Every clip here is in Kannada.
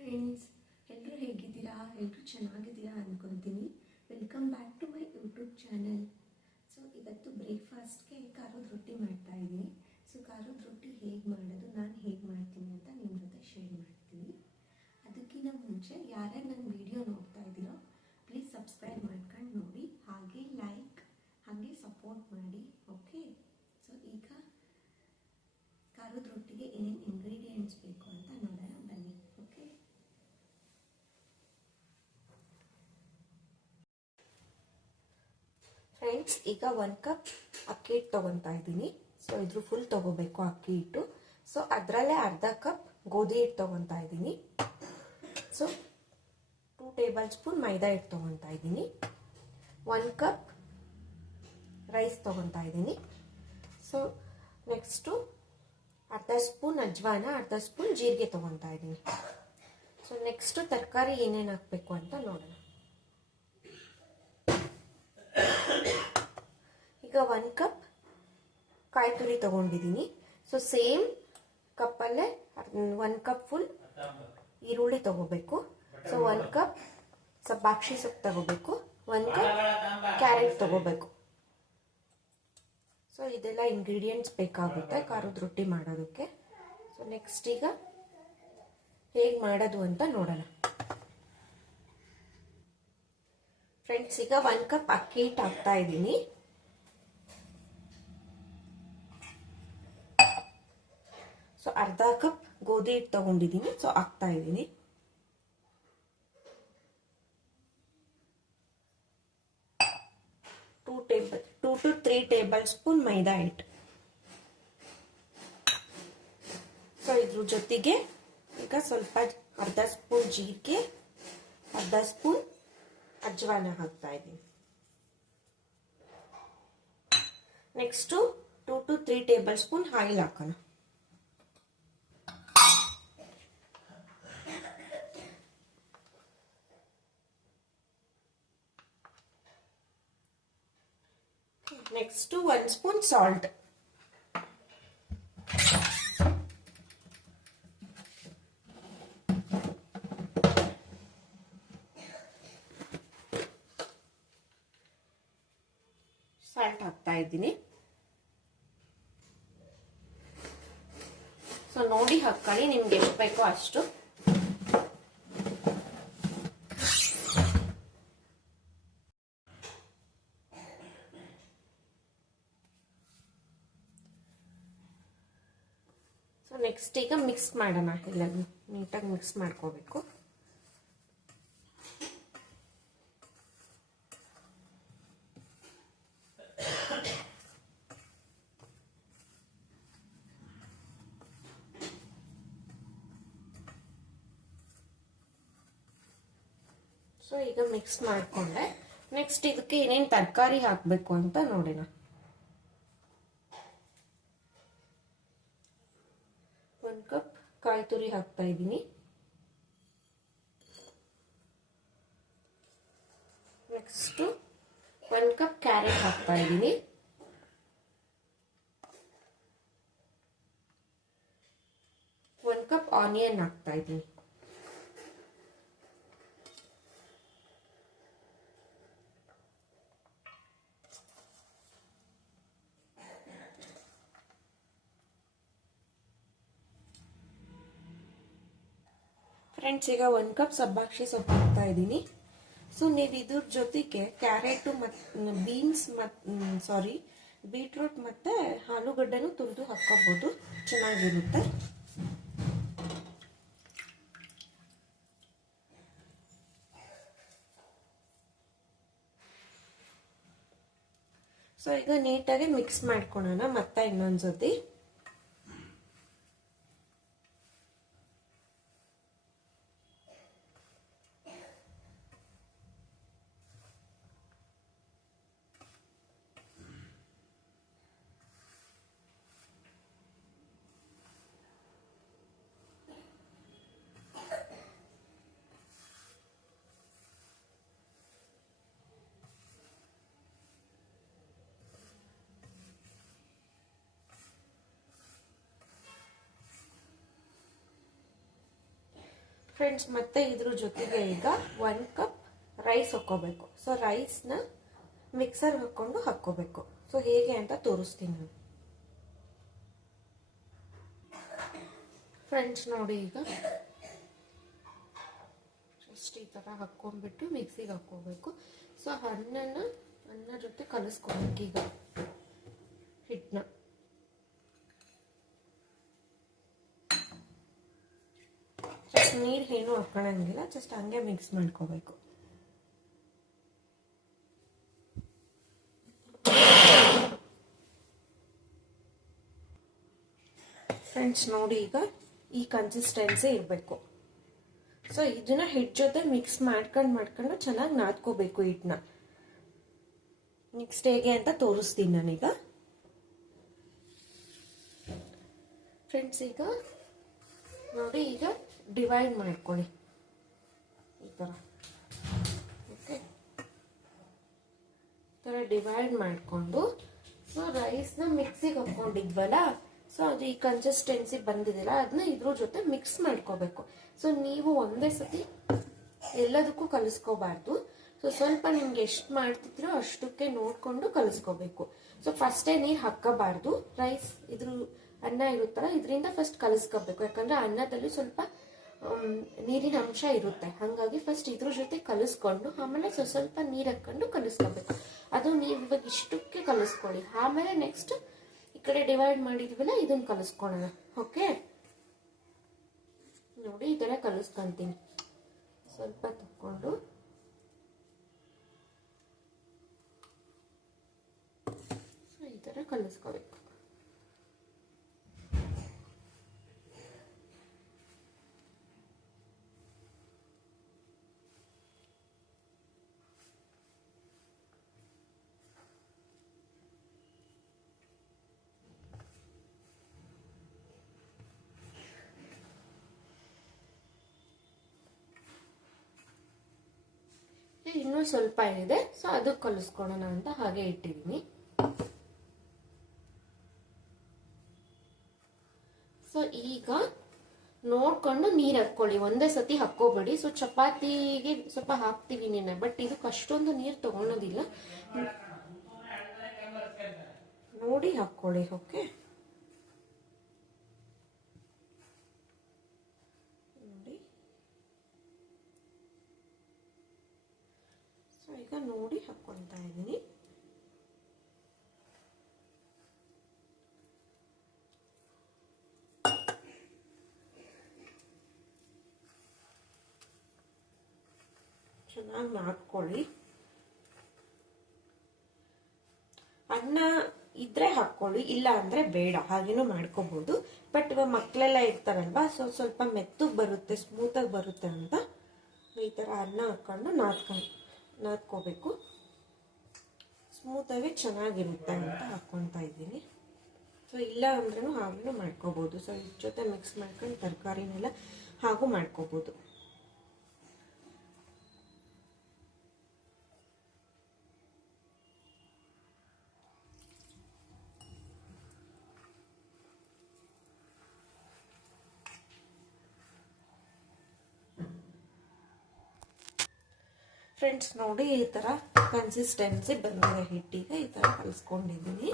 ಫ್ರೆಂಡ್ಸ್, ಎಲ್ಲರೂ ಹೇಗಿದ್ದೀರಾ? ಎಲ್ಲರೂ ಚೆನ್ನಾಗಿದ್ದೀರಾ ಅಂದ್ಕೊಳ್ತೀನಿ. Welcome back to my YouTube channel. So ಇವತ್ತು ಬ್ರೇಕ್ಫಾಸ್ಟ್ಗೆ ಖಾರದ ರೊಟ್ಟಿ ಮಾಡ್ತಾ ಇದ್ದೀನಿ. ಸೊ ಖಾರದ ರೊಟ್ಟಿ ಹೇಗೆ ಮಾಡೋದು, ನಾನು ಹೇಗೆ ಮಾಡ್ತೀನಿ ಅಂತ ನಿಮ್ಮ ಜೊತೆ ಶೇರ್ ಮಾಡ್ತೀನಿ. ಅದಕ್ಕಿಂತ ಮುಂಚೆ ಯಾರ್ಯಾರು ನನ್ನ ವಿಡಿಯೋ ನೋಡ್ತಾ ಇದ್ದೀರೋ ಪ್ಲೀಸ್ ಸಬ್ಸ್ಕ್ರೈಬ್ ಮಾಡ್ಕೊಂಡು ನೋಡಿ, ಹಾಗೆ ಲೈಕ್, ಹಾಗೆ ಸಪೋರ್ಟ್ ಮಾಡಿ. ಓಕೆ, ಸೊ ಈಗ ಖಾರದ ರೊಟ್ಟಿಗೆ ಏನೇನು ಇಂಗ್ರೀಡಿಯೆಂಟ್ಸ್ ಬೇಕು ಅಂತ ನೋಡೋಣ ಬನ್ನಿ. ಓಕೆ, ಫ್ರೆಂಡ್ಸ್, ಈಗ 1 ಕಪ್ ಅಕ್ಕಿ ಹಿಟ್ಟು ತೊಗೊತಾ ಇದ್ದೀನಿ. ಸೊ ಇದ್ರ ಫುಲ್ ತೊಗೋಬೇಕು ಅಕ್ಕಿ ಹಿಟ್ಟು. ಸೊ ಅದರಲ್ಲೇ ಅರ್ಧ ಕಪ್ ಗೋಧಿ ಹಿಟ್ಟು ತೊಗೊತಾ ಇದ್ದೀನಿ. ಸೊ 2 ಟೇಬಲ್ ಸ್ಪೂನ್ ಮೈದಾ ಹಿಟ್ಟು ತೊಗೊತಾ ಇದ್ದೀನಿ. 1 ಕಪ್ ರೈಸ್ ತೊಗೊತಾ ಇದ್ದೀನಿ. ಸೊ ನೆಕ್ಸ್ಟು ಅರ್ಧ ಸ್ಪೂನ್ ಅಜ್ವಾನ, ಅರ್ಧ ಸ್ಪೂನ್ ಜೀರಿಗೆ ತೊಗೊತಾ ಇದ್ದೀನಿ. ಸೊ ನೆಕ್ಸ್ಟು ತರಕಾರಿ ಏನೇನು ಹಾಕಬೇಕು ಅಂತ ನೋಡೋಣ. ಈಗ 1 ಕಪ್ ಕಾಯಿ ತುರಿ ತೊಗೊಂಡಿದ್ದೀನಿ. ಸೊ ಸೇಮ್ ಕಪ್ಪಲ್ಲೇ 1 ಕಪ್ ಫುಲ್ ಈರುಳ್ಳಿ ತೊಗೋಬೇಕು. ಸೊ 1 ಕಪ್ ಸಬ್ಬಾಕ್ಷಿ ಸೊಪ್ಪು ತಗೋಬೇಕು. 1 ಕಪ್ ಕ್ಯಾರೆಟ್ ತೊಗೋಬೇಕು. ಸೊ ಇದೆಲ್ಲ ಇಂಗ್ರೀಡಿಯೆಂಟ್ಸ್ ಬೇಕಾಗುತ್ತೆ ಖಾರದ ರೊಟ್ಟಿ ಮಾಡೋದಕ್ಕೆ. ಸೊ ನೆಕ್ಸ್ಟ್ ಈಗ ಹೇಗೆ ಮಾಡೋದು ಅಂತ ನೋಡೋಣ. ಫ್ರೆಂಡ್ಸ್, ಈಗ 1 ಕಪ್ ಅಕ್ಕಿ ಹಿಟ್ಟು ಹಾಕ್ತಾ ಇದ್ದೀನಿ. ಸೊ ಅರ್ಧ ಕಪ್ ಗೋಧಿ ಹಿಟ್ಟು ತಗೊಂಡಿದ್ದೀನಿ. ಸೊ ಹಾಕ್ತಾ ಇದ್ದೀನಿ. ಟೂ ಟು 3 ಟೇಬಲ್ ಸ್ಪೂನ್ ಮೈದಾ ಹಿಟ್ಟು. ಸೊ ಇದ್ರ ಜೊತೆಗೆ ಈಗ ಸ್ವಲ್ಪ ಅರ್ಧ ಸ್ಪೂನ್ ಜೀರಿಗೆ, ಅರ್ಧ ಸ್ಪೂನ್ ಅಜ್ವಾನ ಹಾಕ್ತಾ ಇದ್ದೀನಿ. Next 2 to 3 table spoon oil ಹಾಕೋಣ. Next 1 spoon salt. ಸಾಲ್ಟ್ ಹಾಕ್ತಾ ಇದ್ದೀನಿ. ಸೊ ನೋಡಿ ಹಾಕೊಳ್ಳಿ, ನಿಮ್ಗೆ ಎಷ್ಟು ಬೇಕೋ ಅಷ್ಟು. ಸೊ ನೆಕ್ಸ್ಟ್ ಈಗ ಮಿಕ್ಸ್ ಮಾಡೋಣ. ಎಲ್ಲ ನೀಟಾಗಿ ಮಿಕ್ಸ್ ಮಾಡ್ಕೋಬೇಕು. ಸೊ ಈಗ ಮಿಕ್ಸ್ ಮಾಡಿಕೊಂಡೆ. ನೆಕ್ಸ್ಟ್ ಇದಕ್ಕೆ ಏನೇನು ತರಕಾರಿ ಹಾಕಬೇಕು ಅಂತ ನೋಡೋಣ. 1 ಕಪ್ ಕಾಯಿ ತುರಿ ಹಾಕ್ತಾ ಇದ್ದೀನಿ. ನೆಕ್ಸ್ಟು 1 ಕಪ್ ಕ್ಯಾರೆಟ್ ಹಾಕ್ತಾ ಇದ್ದೀನಿ. 1 ಕಪ್ ಆನಿಯನ್ ಹಾಕ್ತಾ ಇದ್ದೀನಿ. ಫ್ರೆಂಡ್ಸ್, ಈಗ 1 ಕಪ್ ಸಬ್ಬಾಕ್ಷಿ ಸೊಪ್ಪು ಹಾಕ್ತಾ ಇದ್ದೀನಿ. ಸೊ ನೀವು ಇದ್ರ ಜೊತೆಗೆ ಕ್ಯಾರೆಟು ಮತ್ತು ಬೀಟ್ರೂಟ್ ಮತ್ತು ಆಲೂಗಡ್ಡೆನೂ ತುರಿದು ಹಾಕ್ಕೋಬೋದು, ಚೆನ್ನಾಗಿರುತ್ತೆ. ಸೊ ಈಗ ನೀಟಾಗಿ ಮಿಕ್ಸ್ ಮಾಡ್ಕೊಳ್ಳೋಣ ಮತ್ತೆ ಇನ್ನೊಂದ್ಸತಿ. ಫ್ರೆಂಡ್ಸ್, ಮತ್ತೆ ಇದ್ರ ಜೊತೆಗೆ ಈಗ 1 ಕಪ್ ರೈಸ್ ಹಾಕೋಬೇಕು. ಸೊ ರೈಸ್ನ ಮಿಕ್ಸರ್ ಹಾಕ್ಕೋಬೇಕು. ಸೊ ಹೇಗೆ ಅಂತ ತೋರಿಸ್ತೀನಿ ನಾನು. ಫ್ರೆಂಡ್ಸ್ ನೋಡಿ, ಈಗ ಜಸ್ಟ್ ಈ ಥರ ಹಾಕ್ಕೊಂಡ್ಬಿಟ್ಟು ಮಿಕ್ಸಿಗೆ ಹಾಕ್ಕೋಬೇಕು. ಸೊ ಅನ್ನ ಜೊತೆ ಕಲಿಸ್ಕೋಬೇಕು ಈಗ ಹಿಟ್ಟನ್ನ. ಜಸ್ಟ್ ನೀರು ಏನು ಹಾಕೊಳ್ಳಂಗಿಲ್ಲ, ಜಸ್ಟ್ ಹಂಗೆ ಮಿಕ್ಸ್ ಮಾಡ್ಕೋಬೇಕು. ಫ್ರೆಂಡ್ಸ್ ನೋಡಿ, ಈಗ ಈ ಕನ್ಸಿಸ್ಟೆನ್ಸಿ ಇರಬೇಕು. ಸೊ ಇದನ್ನ ಹಿಟ್ಟು ಜೊತೆ ಮಿಕ್ಸ್ ಮಾಡ್ಕೊಂಡು ಚೆನ್ನಾಗಿ ನಾದ್ಕೋಬೇಕು ಹಿಟ್ಟನ್ನ. ನೆಕ್ಸ್ಟ್ ಹೇಗೆ ಅಂತ ತೋರಿಸ್ತೀನಿ ನಾನೀಗ. ಫ್ರೆಂಡ್ಸ್ ಈಗ ನೋಡಿ, ಈಗ ಡಿವೈಡ್ ಮಾಡ್ಕೊಳ್ಳಿ ಈ ಥರ. ಓಕೆ, ಈ ಥರ ಡಿವೈಡ್ ಮಾಡಿಕೊಂಡು, ಸೊ ರೈಸ್ನ ಮಿಕ್ಸಿಗೆ ಹಾಕ್ಕೊಂಡಿದ್ವಲ್ಲ, ಸೊ ಅದು ಈ ಕನ್ಸಿಸ್ಟೆನ್ಸಿ ಬಂದಿದೆಯಲ್ಲ, ಅದನ್ನ ಇದ್ರ ಜೊತೆ ಮಿಕ್ಸ್ ಮಾಡ್ಕೋಬೇಕು. ಸೊ ನೀವು ಒಂದೇ ಸತಿ ಎಲ್ಲದಕ್ಕೂ ಕಲಿಸ್ಕೋಬಾರ್ದು. ಸೊ ಸ್ವಲ್ಪ ನಿಮ್ಗೆ ಎಷ್ಟು ಮಾಡ್ತಿದ್ರೋ ಅಷ್ಟಕ್ಕೆ ನೋಡ್ಕೊಂಡು ಕಲಿಸ್ಕೋಬೇಕು. ಸೊ ಫಸ್ಟೇ ನೀರು ಹಾಕಬಾರ್ದು. ರೈಸ್ ಅನ್ನ ಇರುತ್ತಲ್ಲ, ಇದರಿಂದ ಫಸ್ಟ್ ಕಲಿಸ್ಕೋಬೇಕು. ಯಾಕಂದ್ರೆ ಅನ್ನದಲ್ಲಿ ಸ್ವಲ್ಪ ನೀರಿನ ಅಂಶ ಇರುತ್ತೆ. ಹಾಗಾಗಿ ಫಸ್ಟ್ ಇದ್ರ ಜೊತೆ ಕಲಿಸ್ಕೊಂಡು ಆಮೇಲೆ ಸ್ವಲ್ಪ ನೀರು ಹಾಕೊಂಡು ಕಲಿಸ್ಕೋಬೇಕು. ಅದು ನೀವು ಇವಾಗ ಇಷ್ಟಕ್ಕೆ ಕಲಿಸ್ಕೊಳ್ಳಿ. ಆಮೇಲೆ ನೆಕ್ಸ್ಟ್ ಈ ಕಡೆ ಡಿವೈಡ್ ಮಾಡಿದ್ವಲ್ಲ, ಇದನ್ನ ಕಲಿಸ್ಕೊಳ್ಳೋಣ. ಓಕೆ ನೋಡಿ, ಈ ತರ ಕಲಿಸ್ಕೊಂತೀನಿ. ಸ್ವಲ್ಪ ತಕ್ಕೊಂಡು ಈ ತರ ಕಲಿಸ್ಕೋಬೇಕು. ಇನ್ನೂ ಸ್ವಲ್ಪ ಇದೆ, ಸೊ ಅದು ಕಲಿಸ್ಕೊಳ್ಳೋಣ ಅಂತ ಹಾಗೆ ಇಟ್ಟಿದ್ದೀನಿ. ಸೊ ಈಗ ನೋಡ್ಕೊಂಡು ನೀರ್ ಹಾಕೊಳ್ಳಿ, ಒಂದೇ ಸತಿ ಹಾಕೋಬೇಡಿ. ಸೊ ಚಪಾತಿಗೆ ಸ್ವಲ್ಪ ಹಾಕ್ತೀವಿ ನೀನೆ, ಬಟ್ ಇದಕ್ಕೆ ಅಷ್ಟೊಂದು ನೀರು ತಗೊಳೋದಿಲ್ಲ, ನೋಡಿ ಹಾಕೊಳ್ಳಿ. ಓಕೆ, ಈಗ ನೋಡಿ ಹಾಕೊಳ್ತಾ ಇದ್ದೀನಿ. ಚೆನ್ನಾಗಿ ಮಾಡ್ಕೊಳ್ಳಿ. ಅನ್ನ ಇದ್ರೆ ಹಾಕೊಳ್ಳಿ, ಇಲ್ಲ ಅಂದ್ರೆ ಬೇಡ, ಹಾಗೇನು ಮಾಡ್ಕೋಬಹುದು. ಬಟ್ ಇವಾಗ ಮಕ್ಕಳೆಲ್ಲ ಇರ್ತಾರಲ್ವಾ, ಸೊ ಸ್ವಲ್ಪ ಮೆತ್ತಗೆ ಬರುತ್ತೆ, ಸ್ಮೂತ್ ಆಗಿ ಬರುತ್ತೆ ಅಂತ ಈ ತರ ಅನ್ನ ಹಾಕೊಂಡು ನಾದ್ಕೋಬೇಕು. ಸ್ಮೂತಾಗಿ ಚೆನ್ನಾಗಿರುತ್ತೆ ಅಂತ ಹಾಕ್ಕೊತಾ ಇದ್ದೀನಿ. ಸೊ ಇಲ್ಲ ಅಂದ್ರೂ ಹಾಗೇನು ಮಾಡ್ಕೋಬಹುದು. ಸೊ ಇದ್ರ ಜೊತೆ ಮಿಕ್ಸ್ ಮಾಡ್ಕೊಂಡು ತರಕಾರಿನೆಲ್ಲ ಹಾಗೂ ಮಾಡ್ಕೋಬಹುದು. ಫ್ರೆಂಡ್ಸ್ ನೋಡಿ, ಈ ತರ ಕನ್ಸಿಸ್ಟೆನ್ಸಿ ಬಂದಿದೆ ಹಿಟ್ಟಿಗೆ. ಈ ತರ ಕಲಿಸ್ಕೊಂಡಿದ್ದೀನಿ.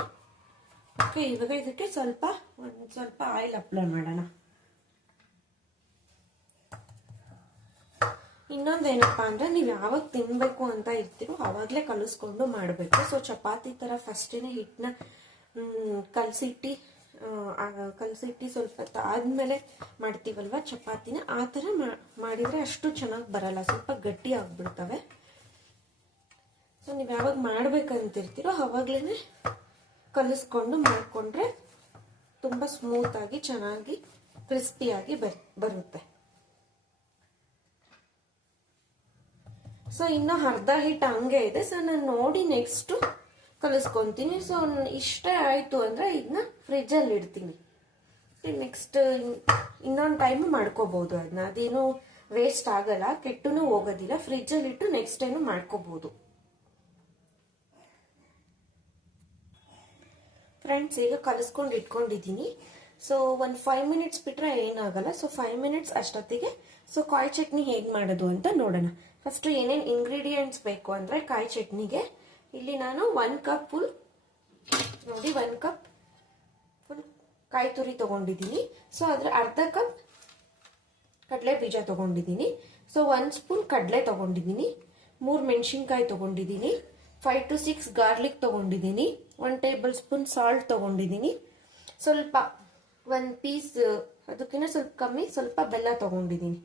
ಓಕೆ, ಇವಾಗ ಇದಕ್ಕೆ ಸ್ವಲ್ಪ ಆಯಿಲ್ ಅಪ್ಲೈ ಮಾಡೋಣ. ಇನ್ನೊಂದೇನಪ್ಪ ಅಂದ್ರೆ, ನೀವು ಯಾವಾಗ ತಿನ್ಬೇಕು ಅಂತ ಇರ್ತೀರೋ ಅವಾಗಲೇ ಕಲಿಸ್ಕೊಂಡು ಮಾಡಬೇಕು. ಸೊ ಚಪಾತಿ ತರ ಫಸ್ಟೇನೆ ಹಿಟ್ಟನ್ನ ಕಲಸಿಟ್ಟು ಸ್ವಲ್ಪ ಆದ್ಮೇಲೆ ಮಾಡ್ತೀವಲ್ವ ಚಪಾತಿನ, ಆ ತರ ಮಾಡಿದ್ರೆ ಅಷ್ಟು ಚೆನ್ನಾಗಿ ಬರಲ್ಲ, ಸ್ವಲ್ಪ ಗಟ್ಟಿ ಆಗ್ಬಿಡ್ತವೆ. ಸೊ ನೀವು ಯಾವಾಗ ಮಾಡ್ಬೇಕಂತಿರ್ತೀರೋ ಅವಾಗ್ಲೇನೆ ಕಲಿಸ್ಕೊಂಡು ಮಾಡ್ಕೊಂಡ್ರೆ ತುಂಬಾ ಸ್ಮೂತ್ ಆಗಿ ಚೆನ್ನಾಗಿ ಕ್ರಿಸ್ಪಿಯಾಗಿ ಬರುತ್ತೆ. ಸೊ ಇನ್ನು ಅರ್ಧ ಹಿಟ್ಟು ಹಂಗೆ ಇದೆ. ಸೊ ನಾನು ನೋಡಿ ನೆಕ್ಸ್ಟ್ ಕಲಿಸ್ಕೊಂತೀನಿ. ಸೊ ಇಷ್ಟೇ ಆಯ್ತು ಅಂದ್ರೆ ಇದನ್ನ ಫ್ರಿಜ್ ಅಲ್ಲಿ ಇಡ್ತೀನಿ. ನೆಕ್ಸ್ಟ್ ಇನ್ನೊಂದು ಟೈಮ್ ಮಾಡ್ಕೋಬಹುದು. ಅದೇನು ವೇಸ್ಟ್ ಆಗಲ್ಲ, ಕೆಟ್ಟನು ಹೋಗೋದಿಲ್ಲ. ಫ್ರಿಜ್ ಅಲ್ಲಿ ಇಟ್ಟು ನೆಕ್ಸ್ಟ್ ಟೈಮ್ ಮಾಡ್ಕೋಬಹುದು. ಫ್ರೆಂಡ್ಸ್ ಈಗ ಕಲಿಸ್ಕೊಂಡು ಇಟ್ಕೊಂಡಿದ್ದೀನಿ. ಸೊ ಒಂದು 5 ಮಿನಿಟ್ಸ್ ಬಿಟ್ಟರೆ ಏನಾಗಲ್ಲ. ಸೊ 5 ಮಿನಿಟ್ಸ್ ಅಷ್ಟೊತ್ತಿಗೆ ಸೊ ಕಾಯಿ ಚಟ್ನಿ ಹೇಗೆ ಮಾಡೋದು ಅಂತ ನೋಡೋಣ. ಫಸ್ಟು ಏನೇನು ಇಂಗ್ರೀಡಿಯೆಂಟ್ಸ್ ಬೇಕು ಅಂದರೆ ಕಾಯಿ ಚಟ್ನಿಗೆ ಇಲ್ಲಿ ನಾನು 1 ಕಪ್ ಫುಲ್ ನೋಡಿ 1 ಕಪ್ ಫುಲ್ ಕಾಯಿ ತುರಿ ತೊಗೊಂಡಿದ್ದೀನಿ. ಸೊ ಅದರ ಅರ್ಧ ಕಪ್ ಕಡಲೆ ಬೀಜ ತೊಗೊಂಡಿದ್ದೀನಿ. ಸೊ 1 ಸ್ಪೂನ್ ಕಡಲೆ ತೊಗೊಂಡಿದ್ದೀನಿ, 3 ಮೆಣಸಿನ್ಕಾಯಿ ತೊಗೊಂಡಿದ್ದೀನಿ, 5 to 6 ಗಾರ್ಲಿಕ್ ತೊಗೊಂಡಿದ್ದೀನಿ, 1 ಟೇಬಲ್ ಸ್ಪೂನ್ ಸಾಲ್ಟ್ ತೊಗೊಂಡಿದ್ದೀನಿ, ಸ್ವಲ್ಪ 1 ಪೀಸ್ ಅದಕ್ಕಿಂತ ಸ್ವಲ್ಪ ಕಮ್ಮಿ ಸ್ವಲ್ಪ ಬೆಲ್ಲ ತೊಗೊಂಡಿದ್ದೀನಿ.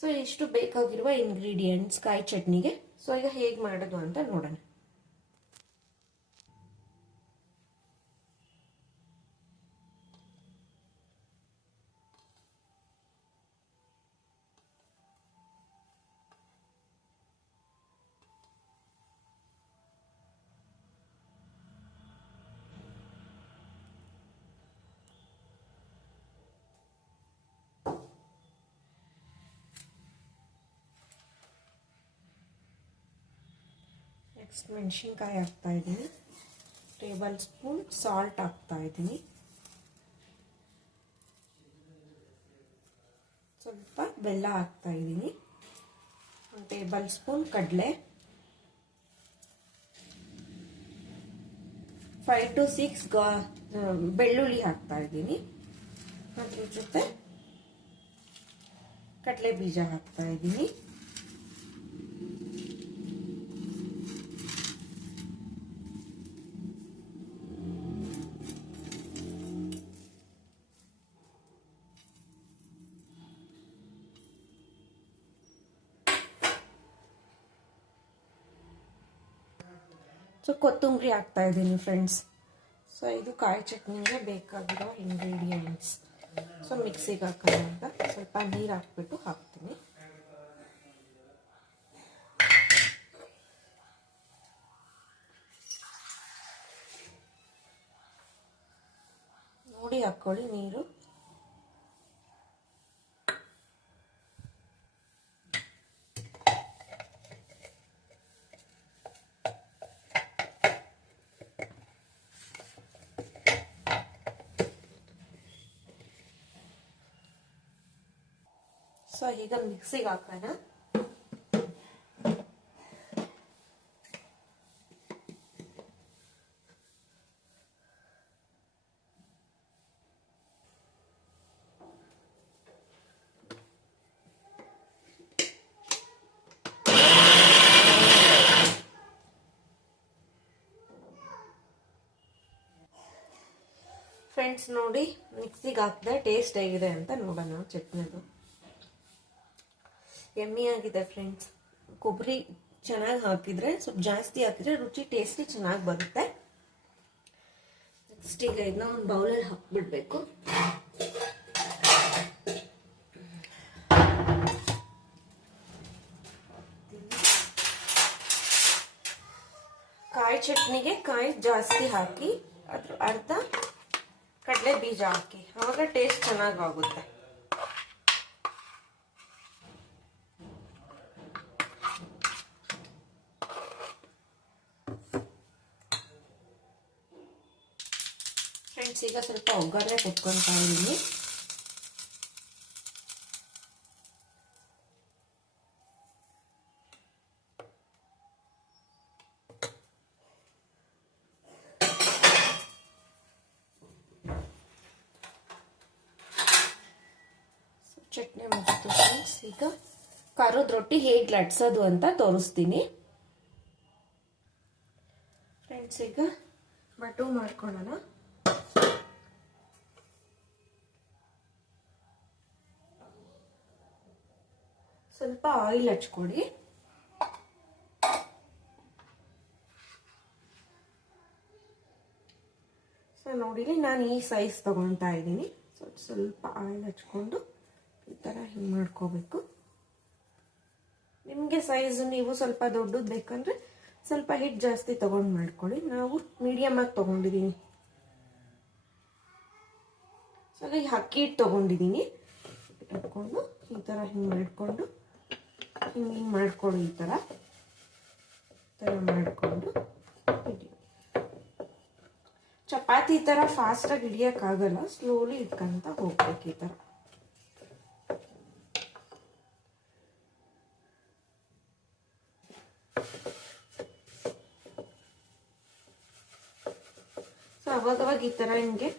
ಸೊ ಇಷ್ಟು ಬೇಕಾಗಿರುವ ಇಂಗ್ರೀಡಿಯೆಂಟ್ಸ್ ಕಾಯಿ ಚಟ್ನಿಗೆ. ಸೊ ಈಗ ಹೇಗೆ ಮಾಡೋದು ಅಂತ ನೋಡೋಣ. ನೆಕ್ಸ್ಟ್ ಮೆಣಸಿನ್ಕಾಯಿ ಹಾಕ್ತಾ ಇದ್ದೀನಿ, ಟೇಬಲ್ ಸ್ಪೂನ್ ಸಾಲ್ಟ್ ಹಾಕ್ತಾ ಇದ್ದೀನಿ, ಸ್ವಲ್ಪ ಬೆಲ್ಲ ಹಾಕ್ತಾ ಇದ್ದೀನಿ, 1 ಟೇಬಲ್ ಸ್ಪೂನ್ ಕಡಲೆ, 5 to 6 ಬೆಳ್ಳುಳ್ಳಿ ಹಾಕ್ತಾ ಇದ್ದೀನಿ, ಅದ್ರ ಜೊತೆ ಕಡಲೆ ಬೀಜ ಹಾಕ್ತಾ ಇದ್ದೀನಿ, ಸೊ ಕೊತ್ತಂಬರಿ ಹಾಕ್ತಾ ಇದ್ದೀನಿ ಫ್ರೆಂಡ್ಸ್. ಸೊ ಇದು ಕಾಯಿ ಚಟ್ನಿಗೆ ಬೇಕಾಗಿರೋ ಇಂಗ್ರೀಡಿಯೆಂಟ್ಸ್. ಸೊ ಮಿಕ್ಸಿಗೆ ಹಾಕೋಣ ಅಂತ ಸ್ವಲ್ಪ ನೀರು ಹಾಕ್ಬಿಟ್ಟು ಹಾಕ್ತೀನಿ. ನೋಡಿ ಹಾಕ್ಕೊಳ್ಳಿ ನೀರು. ಸೊ ಈಗ ಮಿಕ್ಸಿಗೆ ಹಾಕೋಣ. ಫ್ರೆಂಡ್ಸ್ ನೋಡಿ ಮಿಕ್ಸಿಗೆ ಹಾಕಿದೆ, ಟೇಸ್ಟ್ ಹೇಗಿದೆ ಅಂತ ನೋಡೋಣ. ಚಟ್ನಿದು ಎಮ್ಮಿ ಆಗಿದೆ ಫ್ರೆಂಡ್ಸ್. ಕೊಬ್ಬರಿ ಚೆನ್ನಾಗಿ ಹಾಕಿದ್ರೆ, ಸ್ವಲ್ಪ ಜಾಸ್ತಿ ಹಾಕಿದ್ರೆ ರುಚಿ ಟೇಸ್ಟಿ ಚೆನ್ನಾಗಿ ಬರುತ್ತೆ. ನೆಕ್ಸ್ಟ್ ಈಗ ಇದನ್ನ ಒಂದು ಬೌಲಲ್ಲಿ ಹಾಕ್ಬಿಡ್ಬೇಕು. ಕಾಯಿ ಚಟ್ನಿಗೆ ಕಾಯಿ ಜಾಸ್ತಿ ಹಾಕಿ ಅದ್ರ ಅರ್ಧ ಕಡಲೆ ಬೀಜ ಹಾಕಿ, ಆವಾಗ ಟೇಸ್ಟ್ ಚೆನ್ನಾಗಾಗುತ್ತೆ. ಫ್ರೆಂಡ್ಸ್ ಈಗ ಸ್ವಲ್ಪ ಒಗ್ಗರಣೆ ಕೊಟ್ಕೊತಾ ಇದ್ದೀನಿ. ಚಟ್ನಿ ಮುಗಿತು ಫ್ರೆಂಡ್ಸ್. ಈಗ ಖಾರದ ರೊಟ್ಟಿ ಹೇಗೆ ಲಟ್ಸೋದು ಅಂತ ತೋರಿಸ್ತೀನಿ ಫ್ರೆಂಡ್ಸ್. ಈಗ ಬಟು ಮಾಡ್ಕೊಳ್ಳೋಣ. ಸ್ವಲ್ಪ ಆಯಿಲ್ ಹಚ್ಕೊಡಿ. ಸೊ ನೋಡಿಲಿ ನಾನು ಈ ಸೈಜ್ ತಗೊತಾ ಇದ್ದೀನಿ. ಸ್ವಲ್ಪ ಆಯಿಲ್ ಹಚ್ಕೊಂಡು ಈ ಥರ ಹಿಂಗೆ ಮಾಡ್ಕೋಬೇಕು. ನಿಮಗೆ ಸೈಜ್ ನೀವು ಸ್ವಲ್ಪ ದೊಡ್ಡದು ಬೇಕಂದ್ರೆ ಸ್ವಲ್ಪ ಹಿಟ್ಟು ಜಾಸ್ತಿ ತಗೊಂಡು ಮಾಡ್ಕೊಳ್ಳಿ. ನಾವು ಮೀಡಿಯಮ್ ಆಗಿ ತಗೊಂಡಿದ್ದೀನಿ. ಸೊ ಈಗ ಅಕ್ಕಿ ಹಿಟ್ಟು ತಗೊಂಡಿದ್ದೀನಿ. ಇಟ್ಕೊಂಡು ಈ ಥರ ಹಿಂಗೆ ಮಾಡಿಕೊಂಡು ಹಿಂಗೆ ಮಾಡ್ಕೊಳ್ಳಿ. ಈ ಥರ ಮಾಡಿಕೊಂಡು ಚಪಾತಿ ಈ ಥರ ಫಾಸ್ಟಾಗಿ ಹಿಡಿಯೋಕ್ಕಾಗಲ್ಲ, ಸ್ಲೋಲಿ ಇಟ್ಕೊಂತ ಹೋಗ್ಬೇಕು ಈ ಥರ. ಸೊ ಅವಾಗವಾಗ ಈ ಥರ ಹಿಂಗೆ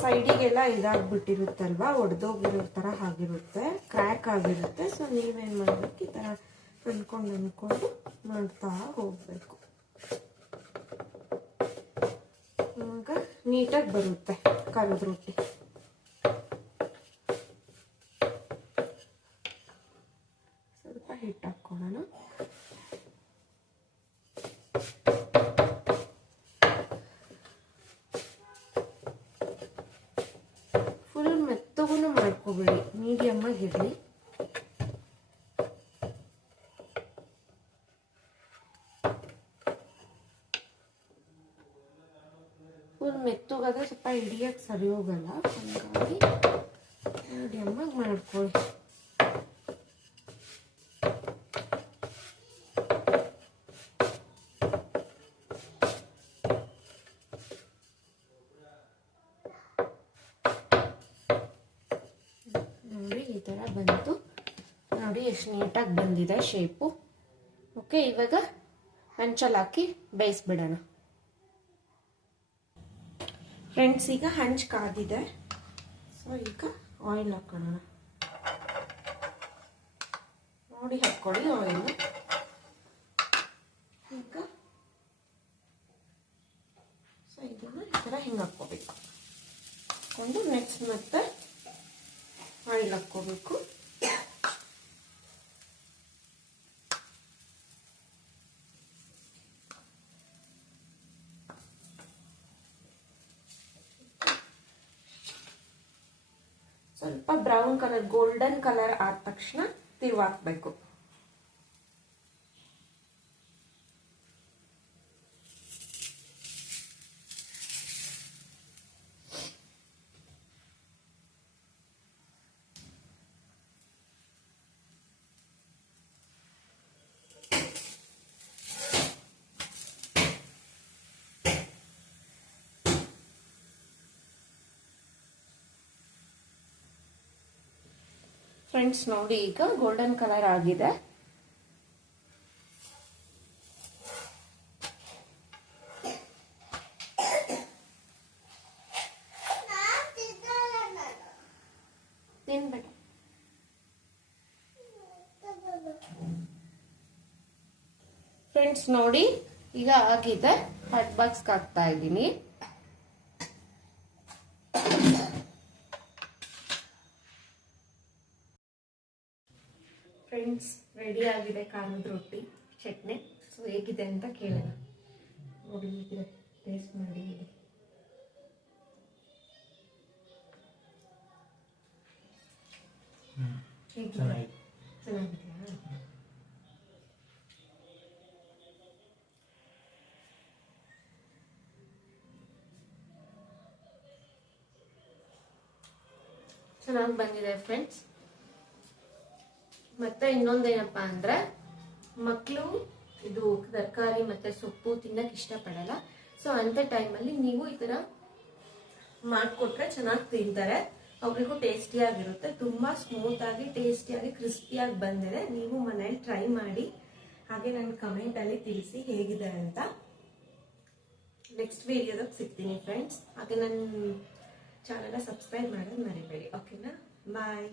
ಸೈಡಿಗೆಲ್ಲ ಇದಾಗ್ಬಿಟ್ಟಿರುತ್ತಲ್ವಾ, ಒಡೆದೋಗಿರೋ ಥರ ಆಗಿರುತ್ತೆ, ಕ್ರ್ಯಾಕ್ ಆಗಿರುತ್ತೆ. ಸೊ ನೀವೇನು ಮಾಡಬೇಕು, ಈ ಥರ ಅನ್ಕೊಂಡು ಮಾಡ್ತಾ ಹೋಗ್ಬೇಕು. ಆಗ ನೀಟಾಗಿ ಬರುತ್ತೆ ಖಾರದ ರೊಟ್ಟಿ. ಸ್ವಲ್ಪ ಹಿಟ್ಟು ಹಾಕ್ಕೊಳ್ಳೋಣ. ಫುಲ್ ಮೆತ್ತಗೂ ಮಾಡ್ಕೋಬೇಡಿ, ಮೀಡಿಯಮ್ ಆಗಿರಲಿ. ಫುಲ್ ಮೆತ್ತಗಾದ್ರೆ ಸ್ವಲ್ಪ ಹಿಡಿಯಕ್ಕೆ ಸರಿ ಹೋಗಲ್ಲ, ಹಾಗಾಗಿ ಮೀಡಿಯಮ್ ಆಗಿ ಮಾಡ್ಕೊಳ್ಳಿ. ನೋಡಿ ಈ ಥರ ಬಂತು, ನೋಡಿ ಎಷ್ಟು ನೀಟಾಗಿ ಬಂದಿದೆ ಶೇಪು. ಓಕೆ, ಇವಾಗ ಹಂಚಲ್ಲಿ ಹಾಕಿ ಬೇಯಿಸ್ಬಿಡೋಣ. ಫ್ರೆಂಡ್ಸ್, ಈಗ ಹಂಚು ಕಾದಿದೆ. ಸೊ ಈಗ ಆಯಿಲ್ ಹಾಕೋಣ. ನೋಡಿ ಹಾಕ್ಕೊಳ್ಳಿ ಆಯಿಲ್. ಈಗ ಸೊ ಇದನ್ನು ಈ ಥರ ಹಿಂಗೆ ಹಾಕ್ಕೋಬೇಕು. ಹಾಕ್ಕೊಂಡು ನೆಕ್ಸ್ಟ್ ಮತ್ತೆ ಆಯಿಲ್ ಹಾಕ್ಕೋಬೇಕು. ಸ್ವಲ್ಪ ಬ್ರೌನ್ ಕಲರ್, ಗೋಲ್ಡನ್ ಕಲರ್ ಆದ ತಕ್ಷಣ ತಿರುವು ಹಾಕ್ಬೇಕು. ಫ್ರೆಂಡ್ಸ್, ನೋಡಿ ಈಗ ಗೋಲ್ಡನ್ ಕಲರ್ ಆಗಿದೆ. ಫ್ರೆಂಡ್ಸ್, ನೋಡಿ ಈಗ ಆಗಿದೆ. ಹಾಟ್ ಬಾಕ್ಸ್ಗೆ ಹಾಕ್ತಾ ಇದ್ದೀನಿ. ಫ್ರೆಂಡ್ಸ್, ರೆಡಿ ಆಗಿದೆ ಖಾರದ ರೊಟ್ಟಿ ಚಟ್ನಿ. ಸೊ ಹೇಗಿದೆ ಅಂತ ಕೇಳೋಣ. ನೋಡಿ, ಹೇಗಿದೆ, ಟೇಸ್ಟ್ ಮಾಡಿ. ಚೆನ್ನಾಗಿದೆಯಾ? ಚೆನ್ನಾಗಿ ಬಂದಿದೆ ಫ್ರೆಂಡ್ಸ್. ಮತ್ತೆ ಇನ್ನೊಂದೇನಪ್ಪ ಅಂದ್ರೆ, ಮಕ್ಕಳು ಇದು ತರಕಾರಿ ಮತ್ತೆ ಸೊಪ್ಪು ತಿನ್ನಕ್ಕೆ ಇಷ್ಟಪಡಲ್ಲ. ಸೊ ಅಂತ ಟೈಮಲ್ಲಿ ನೀವು ಈ ತರ ಮಾಡಿಕೊಟ್ರೆ ಚೆನ್ನಾಗಿ ತಿಂತಾರೆ. ಅವರಿಗೂ ಟೇಸ್ಟಿಯಾಗಿರುತ್ತೆ. ತುಂಬಾ ಸ್ಮೂತ್ ಆಗಿ, ಟೇಸ್ಟಿಯಾಗಿ, ಕ್ರಿಸ್ಪಿಯಾಗಿ ಬಂದಿದೆ. ನೀವು ಮನೇಲಿ ಟ್ರೈ ಮಾಡಿ, ಹಾಗೆ ನನ್ನ ಕಮೆಂಟ್ ಅಲ್ಲಿ ತಿಳಿಸಿ ಹೇಗಿದೆ ಅಂತ. ನೆಕ್ಸ್ಟ್ ವಿಡಿಯೋದಾಗ ಸಿಗ್ತೀನಿ ಫ್ರೆಂಡ್ಸ್. ಹಾಗೆ ನನ್ನ ಚಾನಲ್ ಸಬ್ಸ್ಕ್ರೈಬ್ ಮಾಡೋದು ಮರಿಬೇಡಿ. ಓಕೆನಾ? ಬಾಯ್.